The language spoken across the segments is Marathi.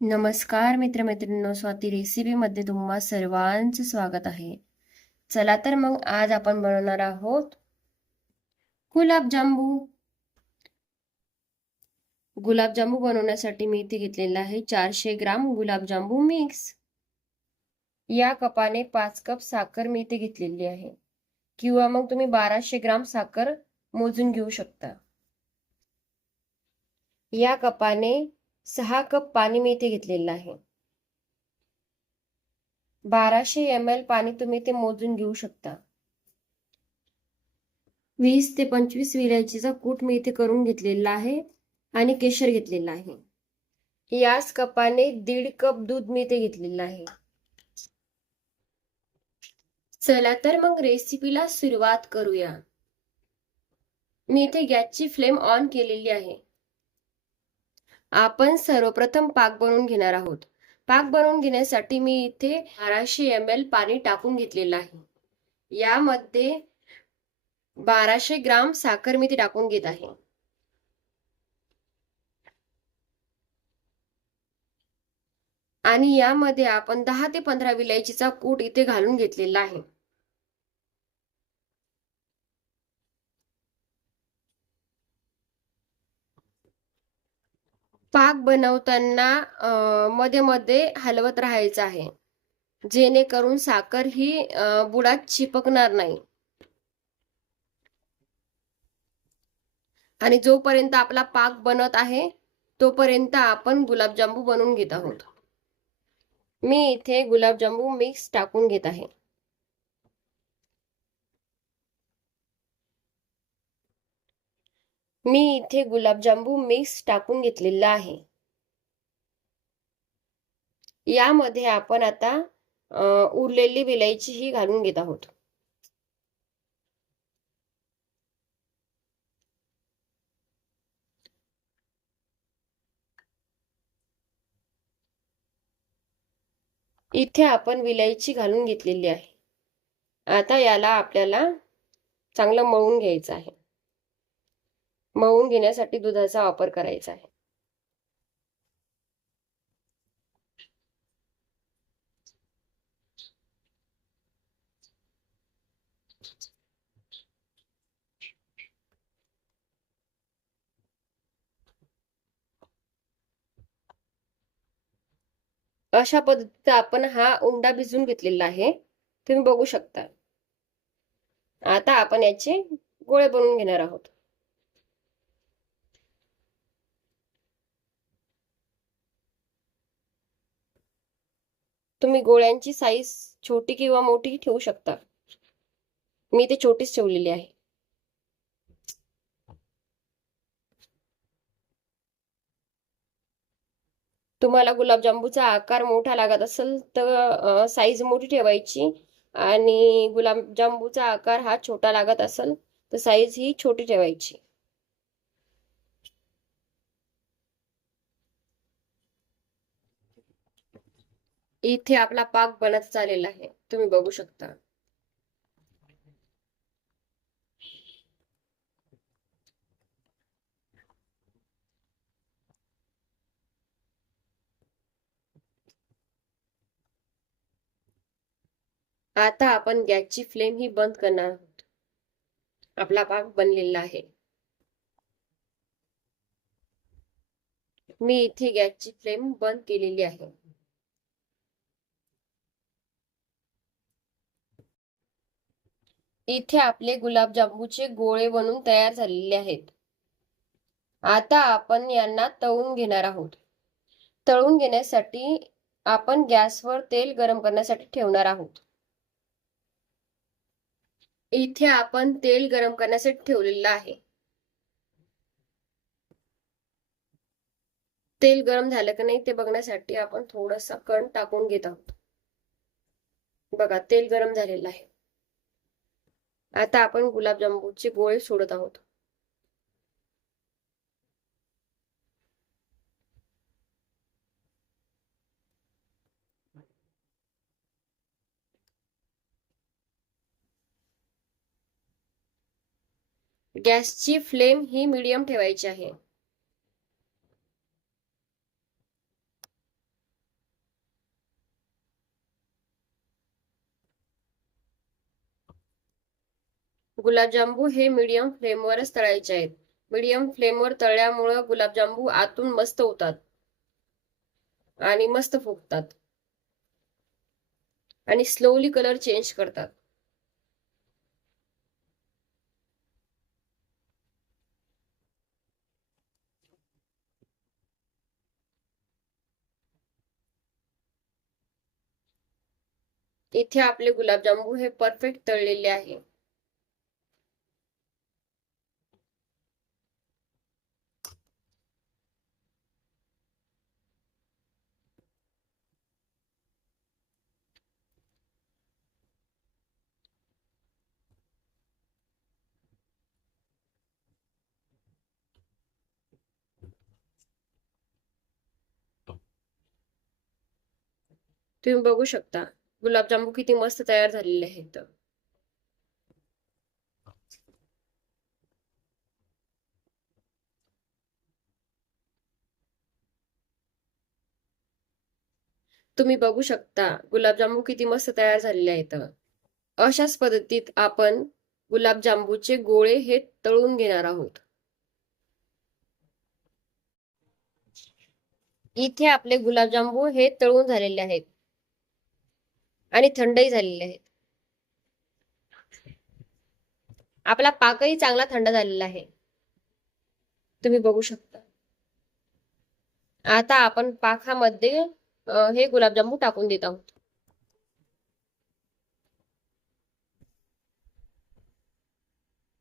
नमस्कार मित्रमैत्रिणींनो, स्वाती रेसिपीमध्ये तुम्हा सर्वांचं स्वागत आहे. चला तर मग आज आपण बनवणार आहोत गुलाबजांबू. गुलाबजांबू बनवण्यासाठी मी इथे घेतलेला आहे 400 ग्राम गुलाबजांबू मिक्स. या कपाने 5 कप साखर मी इथे घेतलेली आहे, किंवा मग तुम्ही 1200 ग्राम साखर मोजून घेऊ शकता. या कपाने 6 कप पाणी मी इथे घेतलेलं आहे. 1200 ml पाणी तुम्ही ते मोजून घेऊ शकता. 20 ते 25 विलायचीचा कूट मी इथे करून घेतलेला आहे आणि केशर घेतलेला आहे. याच कपाने 1.5 कप दूध मी इथे घेतलेलं आहे. चला तर मग रेसिपीला सुरुवात करूया. मी इथे गॅसची फ्लेम ऑन केलेली आहे. आपण सर्वप्रथम पाक बनवून घेणार आहोत. पाक बनवून घेण्यासाठी मी इथे 1200 ml पाणी टाकून घेतलेलं आहे. यामध्ये 1200 ग्राम साखर मी इथे टाकून घेत आहे. आणि यामध्ये आपण 10 ते 15 विलायचीचा कूट इथे घालून घेतलेला आहे. पाक बनवताना मध्ये मध्ये हलवत राहायचं आहे, जेणेकरून साखर ही बुडात चिपकणार नाही. आणि जोपर्यंत आपला पाक बनत आहे तोपर्यंत आपण गुलाबजांबू बनवून घेत आहोत. मी इथे गुलाबजांबू मिक्स टाकून घेत आहे. मी इथे गुलाबजांबू मिक्स टाकून घेतलेला आहे. यामध्ये आपण आता उरलेली विलायची ही घालून घेत आहोत. इथे आपण विलायची घालून घेतलेली आहे. आता याला आपल्याला चांगलं मळून घ्यायचं आहे. मळून घेण्यासाठी दुधाचा वापर करायचा आहे. अशा पद्धतीचा आपण हा उंडा भिजवून घेतलेला आहे, तुम्ही बघू शकता. आता आपण याचे गोळे बनवून घेणार आहोत. तुम्ही गोळ्यांची साईज छोटी किंवा मोठी ठेवू शकता. मी ते छोटीच ठेवलेली आहे. तुम्हाला गुलाबजांबूचा आकार मोठा लागत असेल तर साईज मोठी ठेवायची, आणि गुलाबजांबूचा आकार हा छोटा लागत असेल तर साईज ही छोटी ठेवायची. इथे आपला पाक बनत चाललेला आहे, तुम्ही बघू शकता. आता आपण गॅसची फ्लेम ही बंद करणार आहोत. आपला पाक बनलेला आहे. मी इथे गॅसची फ्लेम बंद केलेली आहे. इथे आपले गुलाबजांबूचे गोळे बनून तयार झालेले आहेत. आता आपण यांना तळून घेणार आहोत. तळून घेण्यासाठी आपण गॅसवर तेल गरम करण्यासाठी ठेवणार आहोत. इथे आपण तेल गरम करण्यासाठी ठेवलेलं आहे. तेल गरम झालं की नाही ते बघण्यासाठी आपण थोडंसं कण टाकून घेत आहोत. बघा, तेल गरम झालेलं आहे. आता आपण गुलाबजांबूचे गोळे सोडत आहोत. गॅसची फ्लेम ही मीडियम ठेवायची आहे. गुलाबजांबू हे मीडियम फ्लेमवरच तळायचे आहेत. मीडियम फ्लेमवर तळल्यामुळं गुलाबजांबू आतून मस्त होतात आणि मस्त फुगतात आणि स्लोली कलर चेंज करतात. इथे आपले गुलाबजांबू हे परफेक्ट तळलेले आहे. तुम्ही बघू शकता गुलाबजांबू किती मस्त तयार झालेले आहेत. तुम्ही बघू शकता गुलाबजांबू किती मस्त तयार झालेले आहेत. अशाच पद्धतीत आपण गुलाबजांबूचे गोळे हे तळून घेणार आहोत. इथे आपले गुलाबजांबू हे तळून झालेले आहेत आणि थंडही झालेले आहेत. आपला पाकही चांगला थंड झालेला आहे. तुम्ही बघू शकता. आता आपण पाकामध्ये हे गुलाबजांबू टाकून देत आहोत.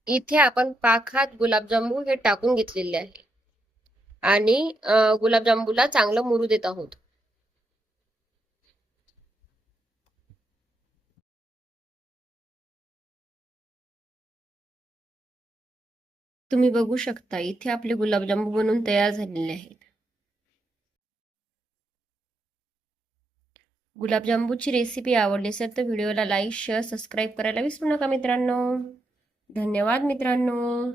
इथे आपण पाकात गुलाबजांबू हे टाकून घेतलेले आहे आणि गुलाबजांबूला चांगलं मुरू देत आहोत. तुम्ही बघू शकता इथे आपले गुलाबजांबू बनवून तयार झालेले आहेत. गुलाबजांबूची रेसिपी आवडली असेल तर व्हिडिओला लाईक, शेअर, सबस्क्राईब करायला विसरू नका मित्रांनो. धन्यवाद मित्रांनो.